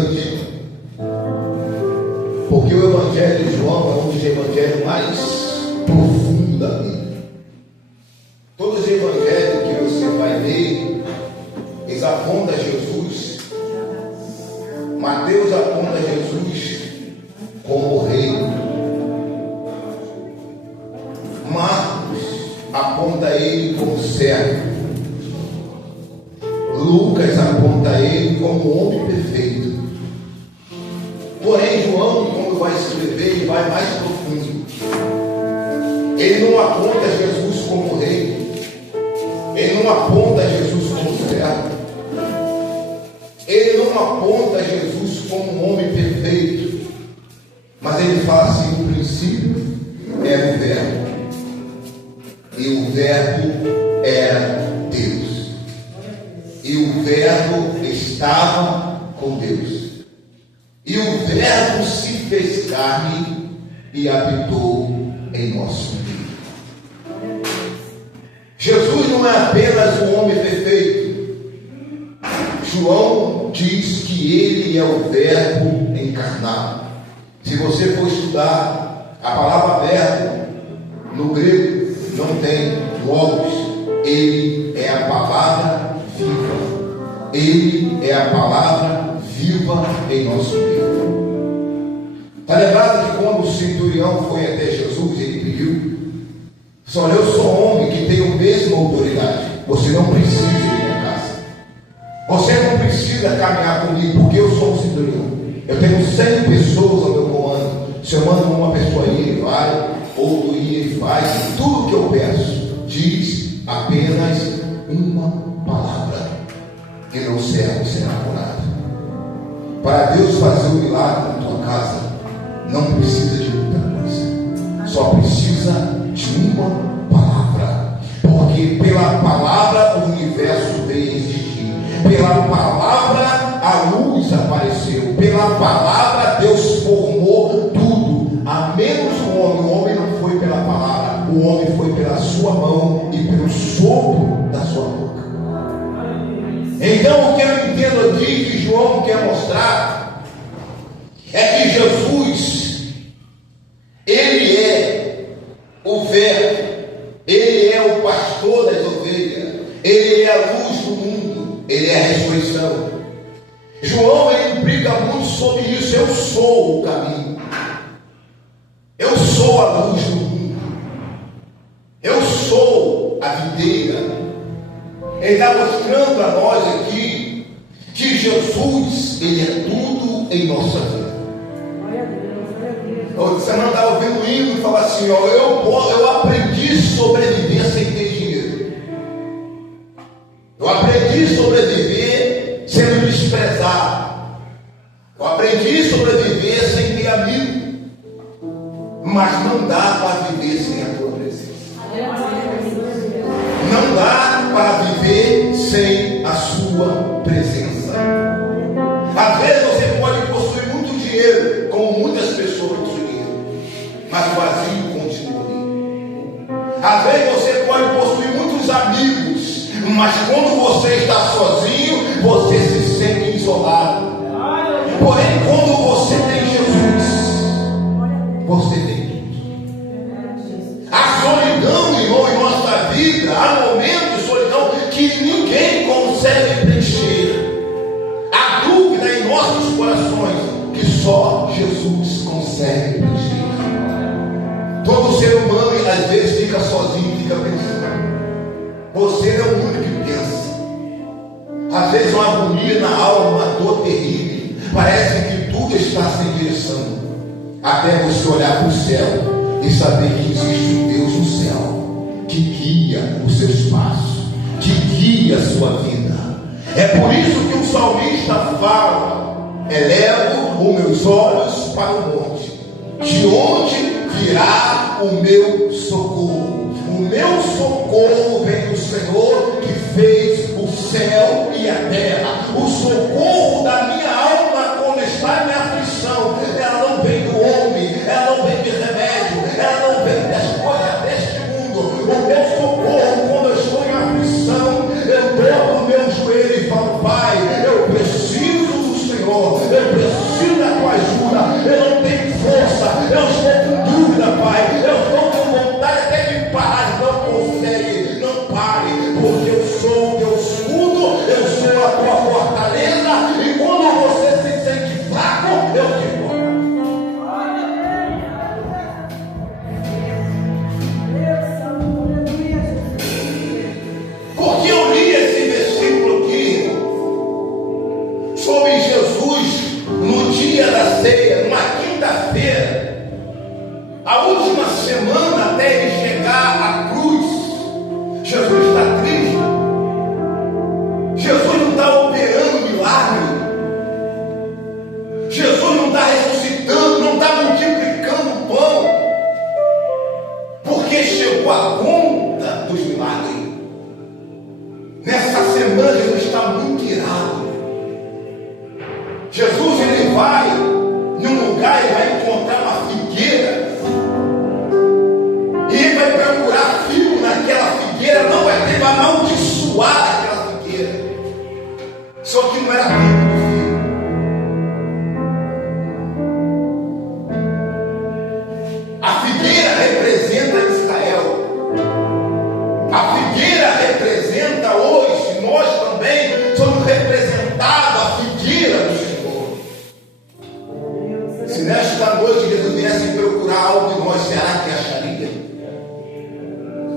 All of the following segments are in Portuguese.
distante, porque o Evangelho de João é um dos evangelhos mais profundos da Bíblia. Todos os evangelhos que você vai ler, eles apontam a Jesus. Mateus aponta Jesus como rei. Marcos aponta ele como servo. Lucas aponta ele como homem perfeito. Porém, João, quando vai escrever, ele vai mais profundo. Ele não aponta Jesus como rei. Ele não aponta Jesus como servo. Ele não aponta Jesus como um homem perfeito. Mas ele fala assim: no princípio era o Verbo. E o Verbo era Deus. E o Verbo estava com Deus. E o Verbo se fez carne e habitou em nosso meio. Jesus não é apenas um homem perfeito. João diz que ele é o Verbo encarnado. Se você for estudar a palavra verbo no grego, não tem logos. Ele é a palavra viva. Ele é a palavra viva em nosso meio. Está lembrado que quando o centurião foi até Jesus, ele pediu: olha, eu sou um homem que tem a mesma autoridade. Você não precisa ir à minha casa. Você não precisa caminhar comigo, porque eu sou um centurião. Eu tenho 100 pessoas ao meu comando. Se eu mando uma pessoa ir, ele vai. Outro ir, ele faz. E tudo que eu peço, diz apenas uma palavra, que não serve será curado. Para Deus fazer um milagre na tua casa, não precisa de muita coisa. Só precisa de uma palavra. Porque pela palavra o universo veio existir. Pela palavra a luz apareceu. Pela palavra Deus formou tudo. A menos o homem. O homem não foi pela palavra. O homem foi pela sua mão e pelo sopro da sua boca. Então o que eu entendo aqui que João quer mostrar é que Jesus, ele é o Verbo. Ele é o pastor das ovelhas. Ele é a luz do mundo. Ele é a ressurreição. João, ele implica muito sobre isso. Eu sou o caminho. Eu sou a luz do mundo. Eu sou a videira. Ele está mostrando a nós aqui que Jesus, ele é tudo em nossa vida. Você não está ouvindo o hino e fala assim: ó, eu aprendi a sobreviver sem ter dinheiro. Eu aprendi a sobreviver sendo desprezado. Eu aprendi a sobreviver sem ter amigo. Mas não dá para viver sem a tua presença. Não dá para viver sem a sua presença. Às vezes você pode possuir muito dinheiro, como muitas pessoas possuem, mas o vazio continua ali. Às vezes você pode possuir muitos amigos, mas quando você está sozinho, você se sente isolado. Porém, quando você tem Jesus, você tem tudo. A solidão, irmão, em nossa vida, há momentos de solidão que ninguém consegue preencher. A dúvida em nossos corações que só Jesus consegue preencher. Todo ser humano às vezes fica sozinho, fica pensando. Você é o único que pensa. Às vezes uma agonia na alma, uma dor terrível. Parece que tudo está sem direção. Até você olhar para o céu e saber que existe um Deus no céu que guia os seus passos, que guia a sua vida. É por isso que o salmista fala: elevo os meus olhos para o monte, de onde virá o meu socorro. O meu socorro vem do Senhor que fez o céu e a terra. O socorro da minha alma quando está em aflição, ela não vem do homem, ela não vem de remédio, ela não vem das coisas deste mundo. O meu socorro quando eu estou em aflição, eu dobro o meu joelho e falo: Pai, eu preciso do Senhor, eu da ceia, numa quinta-feira, a última semana até ele chegar à cruz, Jesus está triste. Jesus não está operando milagre. Jesus não está ressuscitando, não está multiplicando o pão, porque chegou a conta dos milagres. Nessa semana Jesus está muito irado. Jesus ele vai num lugar e vai encontrar uma figueira, e ele vai procurar fio naquela figueira, não vai ter, vai amaldiçoar aquela figueira. Só que não era tempo de fio. A figueira representa Israel. A figueira representa hoje, nós também somos representados a figueira do Senhor. Se nesta noite Jesus viesse procurar algo em nós, será que acharia?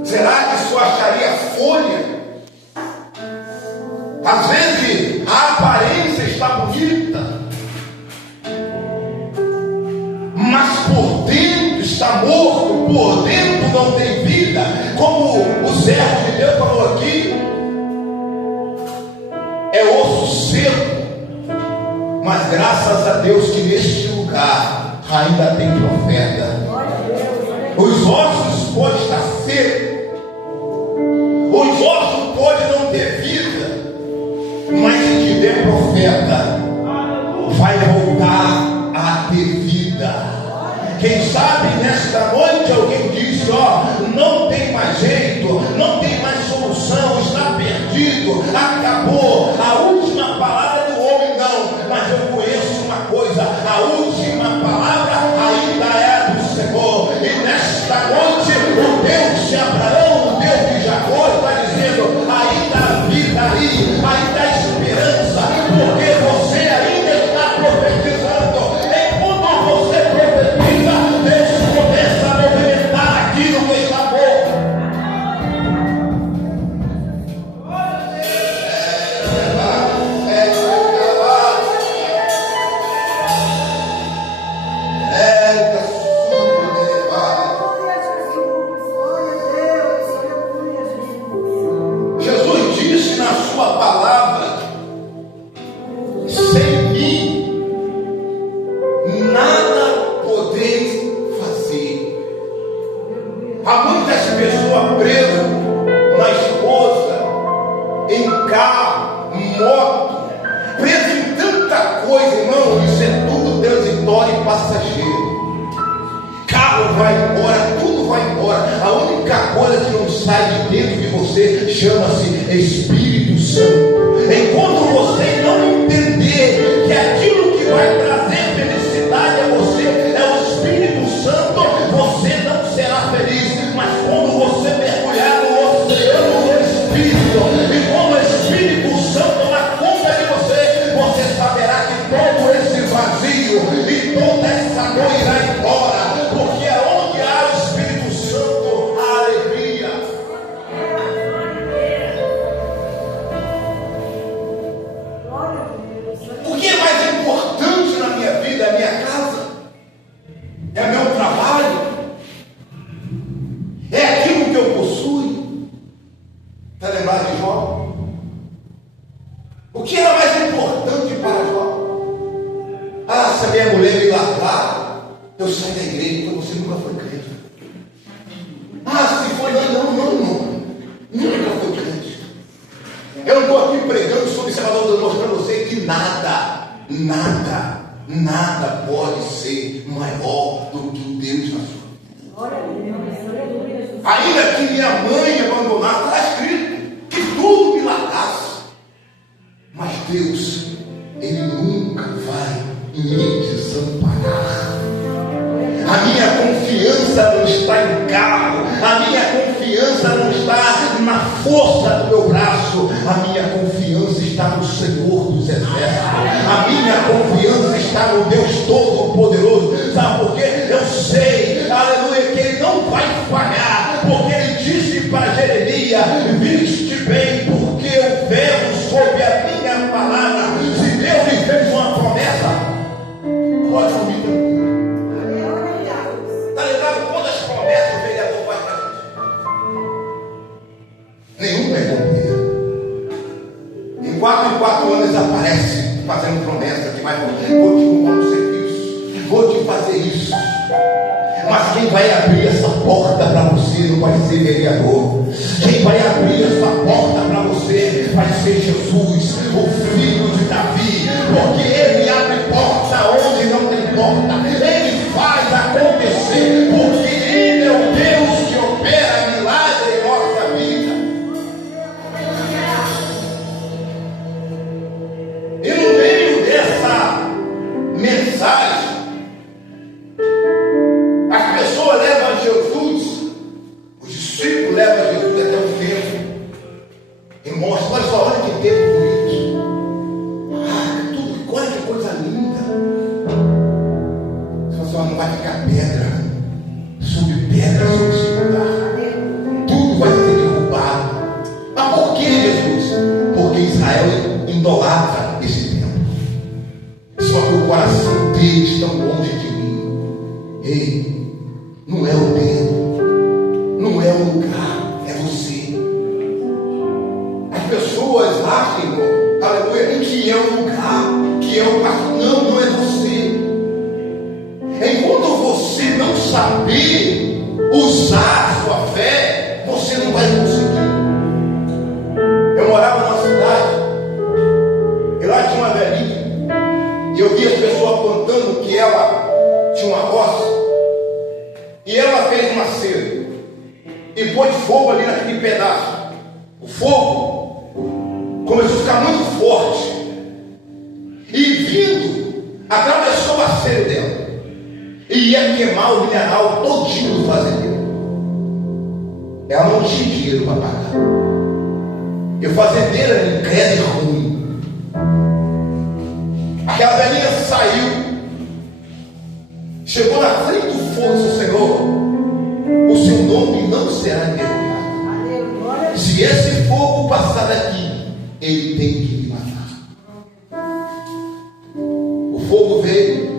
Será que só acharia folha? Às vezes a aparência está bonita, mas por dentro está morto, por dentro não tem vida. Como o servo de Deus falou aqui, é osso seco. Mas graças a Deus que neste lugar ainda tem profeta. Os ossos podem estar secos, os ossos podem não ter vida, mas se tiver profeta, vai voltar a ter vida. Quem sabe nesta noite alguém disse: ó, não tem mais jeito, não tem mais solução, está perdido, acabou. A última palavra do homem não, mas eu conheço uma coisa: a última palavra ainda é a do Senhor. E nesta noite o Deus de Abraão, o Deus de Jacó está dizendo: ainda há vida aí, ainda há esperança, porque você ainda está profetizando. Enquanto você profetiza, Deus começa a movimentar aquilo que está bom. Jesus disse na sua palavra: sem mim nada podeis fazer. Há muitas pessoas presas na esposa, em carro, moto, presas em tanta coisa, irmão. Isso é tudo transitório e passageiro. Carro vai embora, tudo vai embora. A única coisa que não sai de dentro de você chama-se Espírito Santo. Enquanto você não entender que aquilo que vai trazer felicidade a você é o Espírito Santo, você não será feliz. Mas quando você mergulhar no oceano do Espírito, e quando o Espírito Santo tomar conta de você, você saberá que todo esse vazio e toda essa dor irá embora. Porque onde há o Espírito Santo, há alegria. O que é mais importante na minha vida? É a minha casa? É meu trabalho? É aquilo que eu possuo? Está lembrado de Jó? O que era mais importante para Jó? Ah, se a minha mulher me largar, eu saio da igreja. Então você nunca foi crente. Ah, se foi, não, nunca foi crente. Eu não estou aqui pregando sobre Salvador, mostrando a você que nada pode ser maior do que Deus na sua vida. Ainda que minha mãe me abandonasse, está escrito que tudo me largasse, mas Deus, Ele nunca vai me desamparar. A minha confiança não está em carro, a minha confiança não está na força do meu braço, a minha confiança está no Senhor dos Exércitos, a minha confiança está no Deus Todo-Poderoso. Sabe por quê? Eu sei, aleluia, que Ele não vai falhar, porque Ele disse para Jeremias: viste bem, porque eu velo sobre a minha palavra. Se Deus lhe fez uma promessa, Israel, vou te colocar no serviço, vou te fazer isso. Mas quem vai abrir essa porta para você não vai ser vereador. Quem vai abrir essa porta para você vai ser Jesus, o filho de Davi, porque ele abre porta onde não tem porta, ele faz acontecer, porque ele é o Deus que opera milagre em nossa vida. E no meio dessa mensagem, as pessoas levam Jesus, os discípulos levam Jesus até o templo e mostram, olha só, olha que templo bonito. Ah, tudo, olha que coisa linda. Você fala assim, não vai ficar pedra sobre esse lugar. Tudo vai ser derrubado. Mas por que, Jesus? Porque Israel idolatra esse templo. Só que o coração deles está longe de mim. Ei, não é o templo, não é o lugar, é você. As pessoas acham, aleluia, que é o lugar, que é o pastor. Não, não é você. Enquanto você não saber usar a sua fé, você não vai conseguir. Eu morava numa cidade, e lá tinha uma velhinha, e eu via as pessoas contando que ela tinha uma roça, e ela fez uma cera e pôs fogo ali naquele pedaço. O fogo começou a ficar muito forte e vindo, atravessou a cera dela e ia queimar o mineral todinho do fazendeiro. Ela não tinha dinheiro para pagar. E o fazendeiro era incrédulo e ruim. Aquela velhinha saiu, chegou na frente do fogo e disse: Senhor, o seu nome não será envergonhado. Se esse fogo passar daqui, ele tem que me matar. O fogo veio.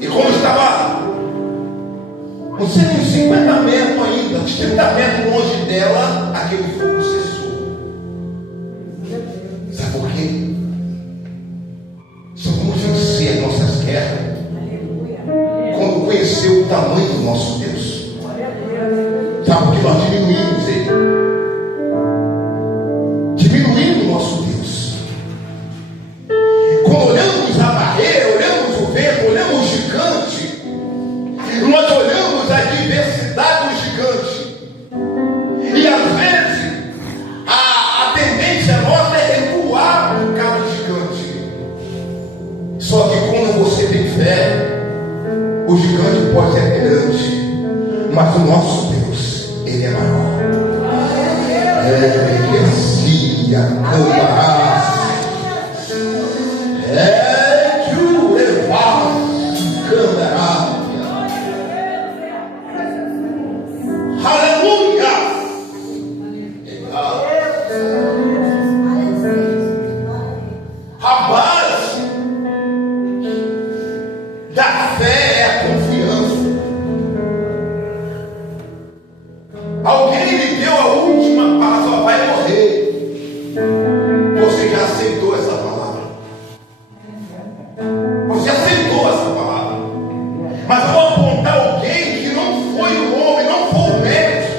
E como estava, não sei, uns 50 metros ainda, uns 30 metros longe dela, aquele fogo cessou. Sabe por quê? Só vamos vencer nossas guerras quando conhecer o tamanho do nosso Deus. Sabe por que nós diminuímos ele? Diminuímos o nosso Deus. Quando olhamos a barreira, olhamos o vento, olhamos o gigante, nós olhamos a diversidade do gigante. E às vezes a tendência nossa é recuar por causa do gigante. Só que quando você tem fé, o gigante pode ser grande, mas o nosso Deus, ele é maior. Ele é Síria, Cambarás, é que levar Cambarás. Aleluia! A base da fé é a confiança. Alguém lhe deu a última palavra, vai morrer. Você já aceitou essa palavra. Você aceitou essa palavra. Mas vou apontar alguém que não foi o homem, não foi o médico.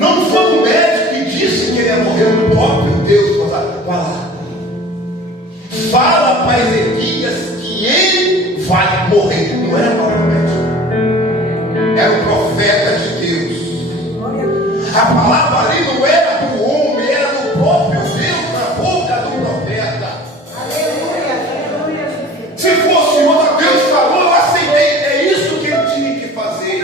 Não foi o médico que disse que ele ia morrer, o próprio Deus. Vai lá. Fala para Ezequias que ele vai morrer. Não era para o médico, era o profeta de Deus. A palavra ali não era do homem, era do próprio Deus na boca do profeta. Se fosse outro, Deus falou, eu aceitei. É isso que ele tinha que fazer.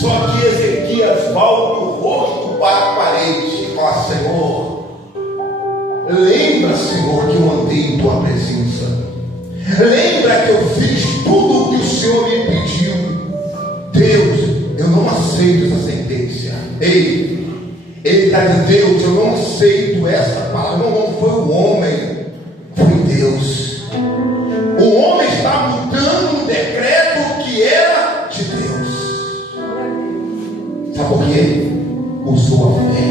Só que Ezequias volta o rosto para a parede e fala: Senhor, lembra, Senhor, que eu andei em tua presença. Lembra que eu fiz tudo o que o Senhor me pediu. Deus, eu não aceito essa sentença. Ei, ele está dizendo: Deus, eu não aceito essa palavra. Não foi o homem, foi Deus. O homem está mudando um decreto que era de Deus. Sabe por quê? Usou a fé.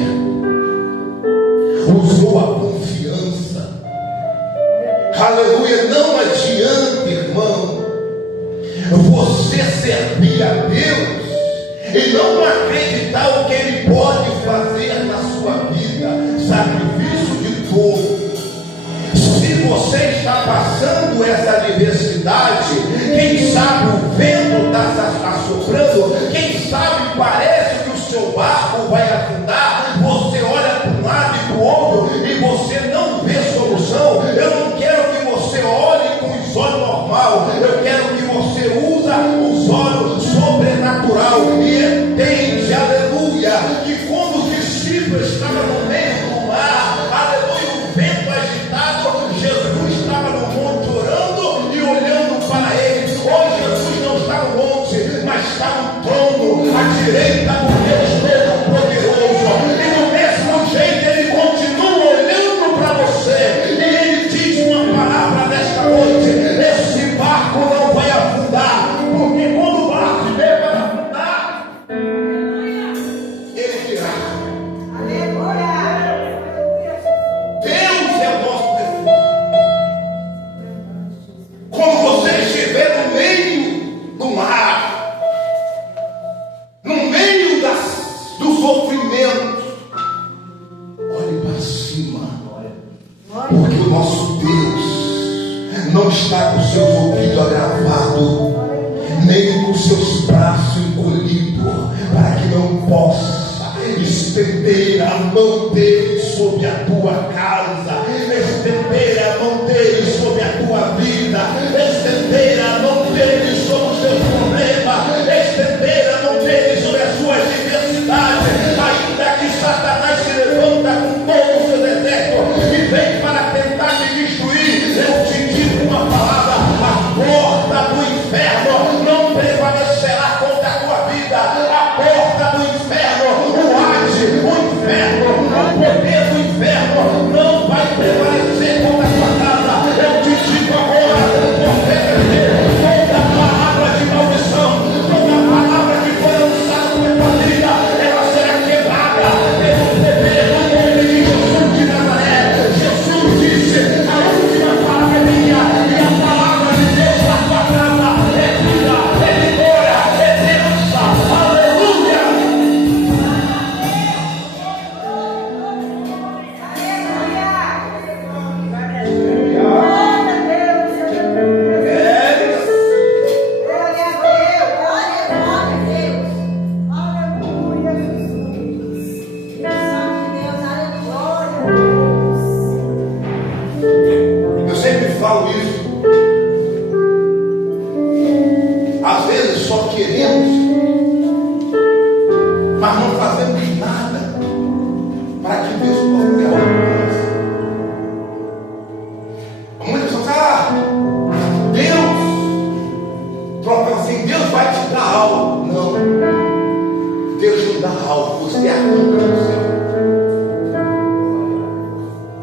usou a confiança. Aleluia. Não adianta, irmão, você servir a Deus e não acreditar o que Ele pode fazer na sua vida. Sacrifício de dor. Se você está passando essa adversidade, quem sabe o vento está assoprando, quem sabe parece que o seu barco vai afundar, você olha para um lado e para o outro e você não vê solução. Eu não quero que você olhe com os olhos normal, eu quero que você use os olhos sobrenatural e entende, aleluia, que quando o discípulo estava no meio do mar, aleluia, o vento agitado, Jesus estava no monte orando e olhando para ele. Hoje Jesus não está no monte, mas está no trono, à direita do Deus Todo-Poderoso. E do mesmo jeito ele continua olhando para você. E ele diz uma palavra nesta noite: esse barco não vai afundar, porque quando o barco estiver para afundar, ele virá. Deus é o nosso refúgio. Quando você estiver no meio do mar, no meio do sofrimento, olhe para cima, porque o nosso Deus não está com seus ouvidos agravados, nem com seus braços encolhidos, para que não possa estender a mão dele sobre a tua casa, estender a mão dele sobre a tua vida, estender a mão dele sobre os teus problemas, estender a mão dele sobre as suas adversidades. Ainda que Satanás se levanta com todo o seu exército e vem para tentar te destruir, eu te digo uma palavra: a porta do inferno não prevalecerá contra a tua vida. A porta do inferno, o Hades, o inferno, o poder do inferno não vai prevalecer contra a tua casa. Eu te digo agora, toda palavra de maldição, toda palavra que foi lançada sobre a tua vida, ela será quebrada pelo poder do nome de Jesus de Nazaré. Jesus disse: a última palavra é minha, e a palavra de Deus na tua casa é vida, é vitória, é herança. Aleluia! Eu sempre falo isso. Às vezes só queremos, mas não fazemos nada para que Deus possa ter algo para nós. Muitas pessoas falam: Deus, troca assim, Deus vai te dar algo. Não, Deus não dá algo, você arranca do céu.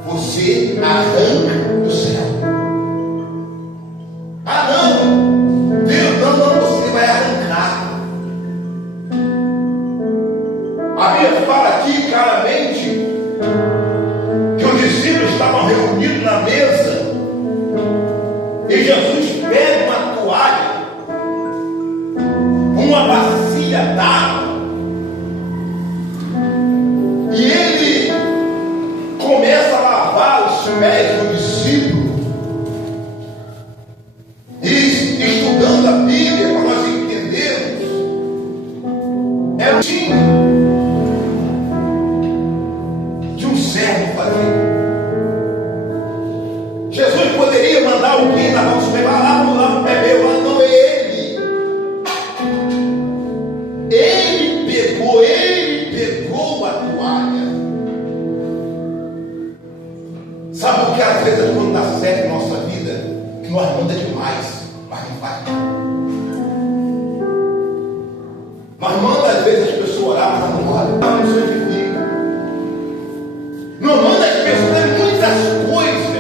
Você arranca do céu. Ah, não, Deus, não, você vai arrancar. A Bíblia fala aqui claramente que os discípulos estavam reunidos na mesa e Jesus pega uma toalha, uma bacia d'água, e ele começa a lavar os pés do discípulo. E estudando a Bíblia, para nós entendermos, é o time de um servo fazer. Jesus poderia mandar alguém lavar os pés, vai lá o pé meu, lá não é ele. Ele pegou a toalha. Sabe o que às vezes quando dá certo em nossa vida, que nós manda demais, mas não faz. Nós manda às vezes as pessoas orar, mas não oram, não se edifica. Não manda as pessoas fazer muitas coisas,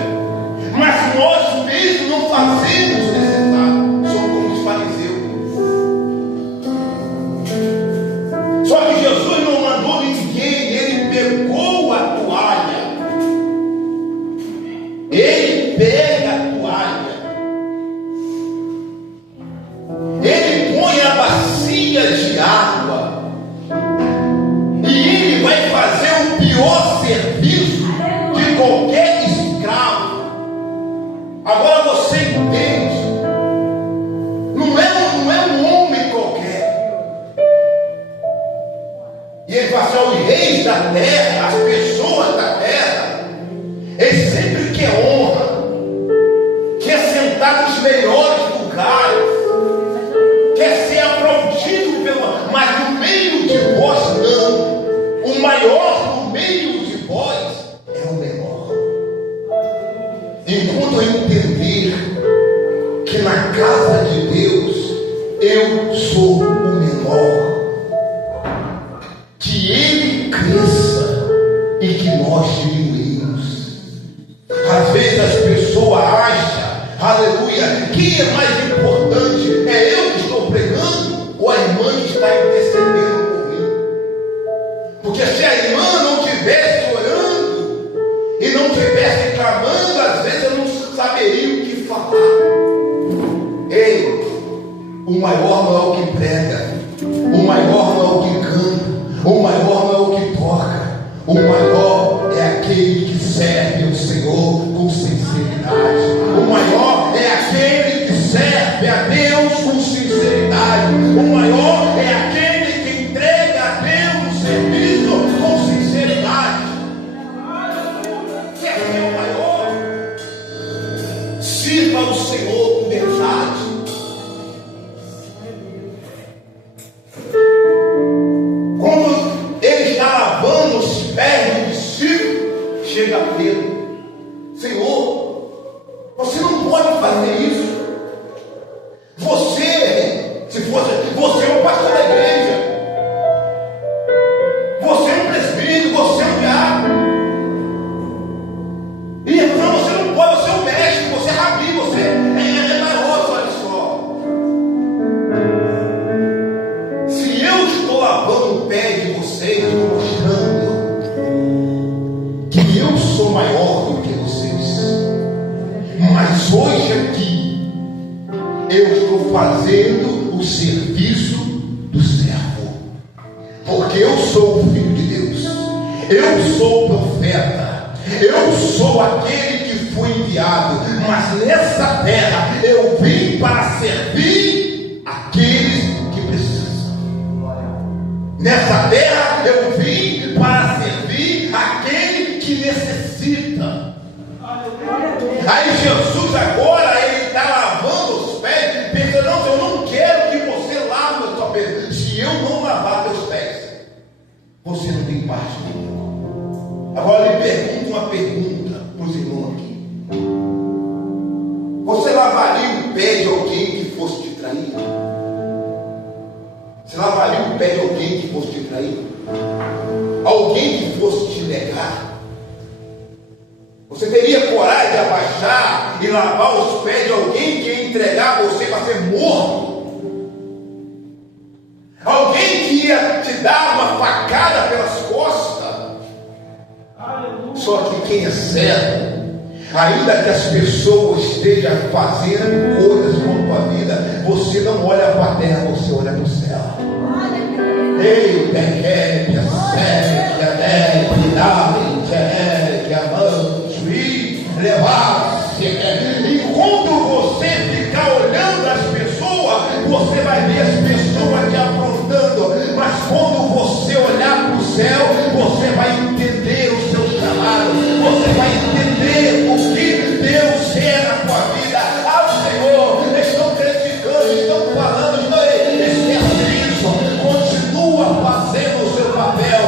mas nós mesmos não fazemos o necessário. Somos como os fariseus. Só que Jesus não mandou ninguém, ele pegou a toalha serviço de qualquer escravo. Agora você entende, não é um homem qualquer. E ele fala assim: os reis da terra, as pessoas da terra, eles sempre querem honra, quer sentar nos melhores lugares, quer ser aplaudido mas no meio de vós não. O maior no meio de vós é o menor. Enquanto eu entender que na casa de Deus eu sou o menor, que Ele cresça e que nós diminuímos. Às vezes as pessoas acham, aleluia, que é mais importante, é eu que estou pregando ou a irmã que está intercedendo por mim? Porque se a irmã não estivesse orando e não estivesse clamando, às vezes eu não saberia o que falar. Ei, o maior não é o que prega, o maior não é o que canta, o maior não é o que toca, o maior é aquele que serve ao Senhor com sinceridade. O maior é aquele que serve a Deus com sinceridade. O maior é aquele que entrega a Deus o serviço com sinceridade. Quer ser o maior? Sirva ao Senhor com verdade. Quando ele está lavando os pés do discípulo, chega Pedro: Senhor, você não pode fazer isso. Você é um pastor da igreja, você é um presbítero, você é um diácono, e então você não pode, você é um mestre, você é rabi, você é maior, olha só. Se eu estou lavando o pé de vocês, estou mostrando que eu sou maior do que vocês. Mas hoje aqui eu estou fazendo o serviço do servo, porque eu sou o Filho de Deus, eu sou o profeta, eu sou aquele que foi enviado, mas nessa terra eu vim para servir aqueles que precisam. Nessa terra eu vim para servir aquele que necessita. Aí Jesus agora ele está lavando os pés, pensando: não, eu não quero que você lave os pés. Se eu não lavar teus pés, você não tem parte comigo. Agora eu lhe pergunto uma pergunta para os irmãos aqui: você lavaria o pé de alguém que fosse te trair? Você lavaria o pé de alguém que fosse te trair? Alguém que fosse te negar? Você teria coragem de abaixar e lavar os pés de alguém que ia entregar você para ser morto? Alguém que ia te dar uma facada pelas costas? Só que quem é servo, ainda que as pessoas estejam fazendo coisas com a tua vida, você não olha para a terra, você olha para o céu. Ei, pequena, séria, levar-se. E quando você ficar olhando as pessoas, você vai ver as pessoas te afrontando. Mas quando você olhar para o céu, você vai entender o seu chamado. Você vai entender o que Deus é na tua vida. Ah, Senhor, estão criticando, estão falando, não esquece isso. Continua fazendo o seu papel.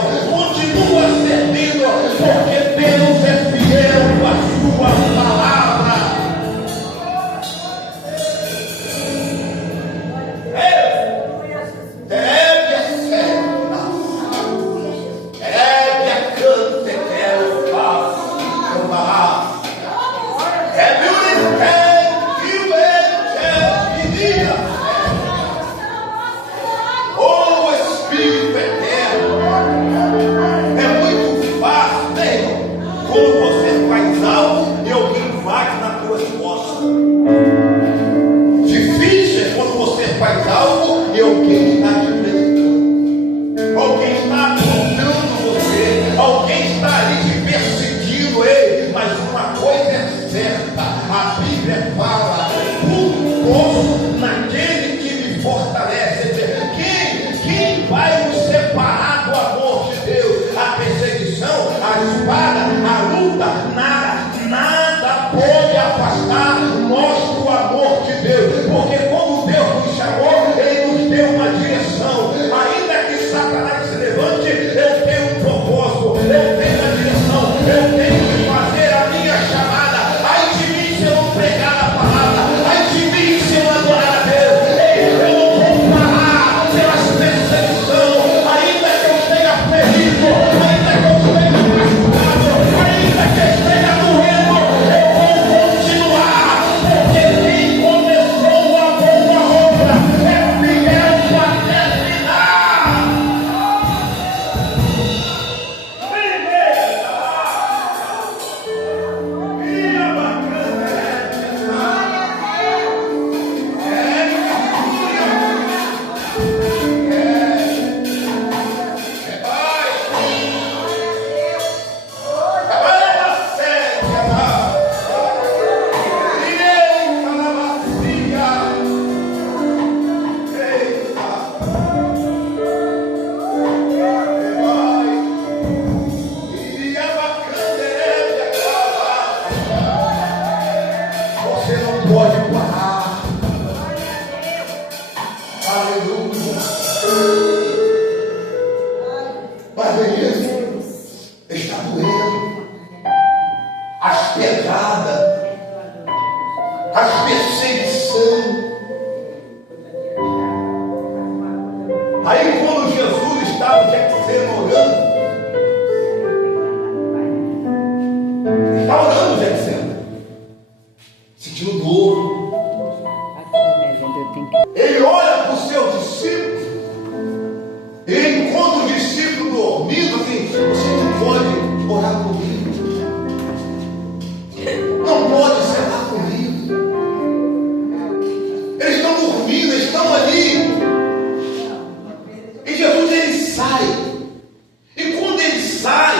as pedradas, as perseguições. Aí quando Jesus estava no Getsemane orando, sentindo dor. Ele olha para os seus discípulos, ele encontra o discípulo dormindo, assim: você não pode orar comigo, não pode cenar comigo. Eles estão dormindo, eles estão ali. E Jesus, ele sai. E quando ele sai,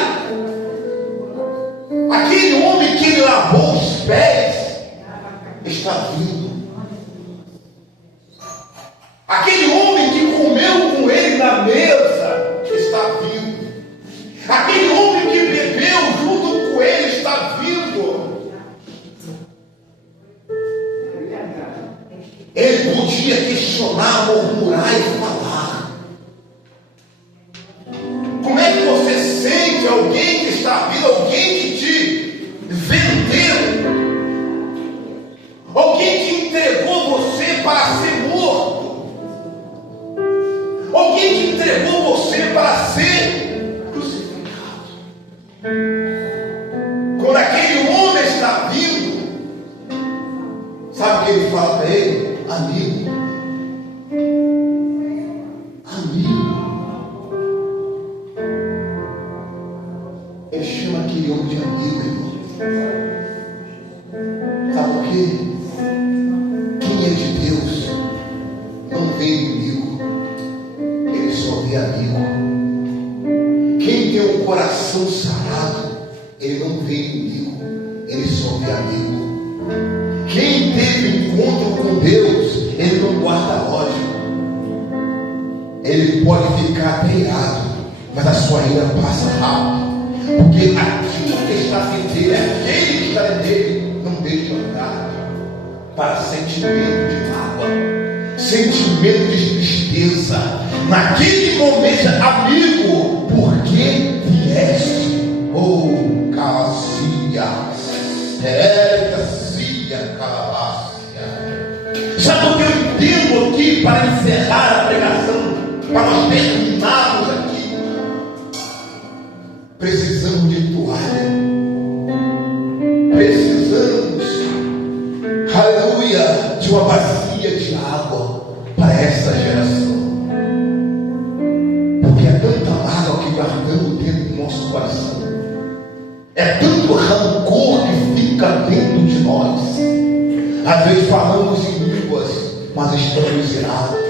aquele homem que ele lavou os pés está vindo. Aquele homem que comeu com ele na mesa está vindo. Aquele homem que bebeu junto com ele está vindo. Ele podia questionar, murmurar e falar. Como é que você sente alguém que está vindo, alguém que te vendeu, alguém que entregou você para ser morto, alguém que entregou você para ser crucificado? Quando aquele homem está vindo, sabe o que ele fala para ele? Amigo, amigo. Ele chama aquele homem de amigo, irmão. Sabe por quê? Quem é de Deus não vê inimigo, ele só vê amigo. Quem tem um coração sarado, ele não vê inimigo, ele só vê amigo. Quem teve encontro com Deus, ele não guarda ódio. Ele pode ficar até irado, mas a sua ira passa rápido, porque aquilo que está dentro dele, aquele que está dentro dele, não deixa andar para sentimento de mágoa, sentimento de tristeza. Naquele momento, amigo, por que vieste? Oh, calacia, calabácia. Sabe o que eu entendo aqui para encerrar a pregação, para nós terminarmos aqui? Precisamos de toalha, precisamos, aleluia, de uma bacia de água para essa geração, porque é tanta mágoa que guardamos dentro do nosso coração, é tanto rancor que fica dentro de nós. Às vezes falamos em línguas, mas estamos irados.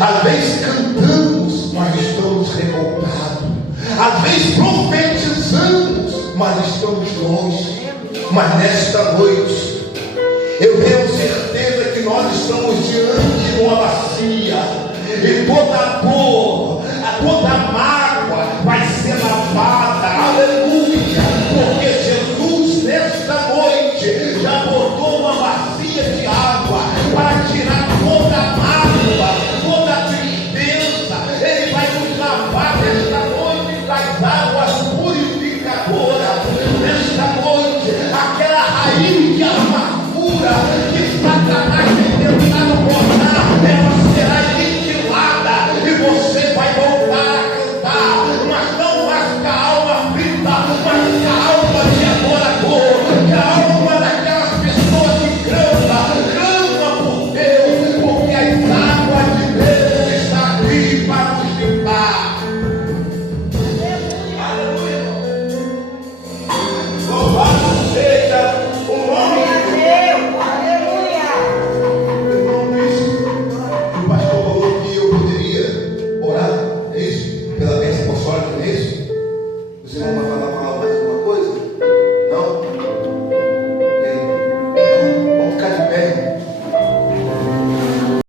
Às vezes cantamos, mas estamos revoltados. Às vezes profetizamos, mas estamos longe. Mas nesta noite, eu tenho certeza que nós estamos diante de uma bacia, e toda dor, toda mágoa vai ser lavada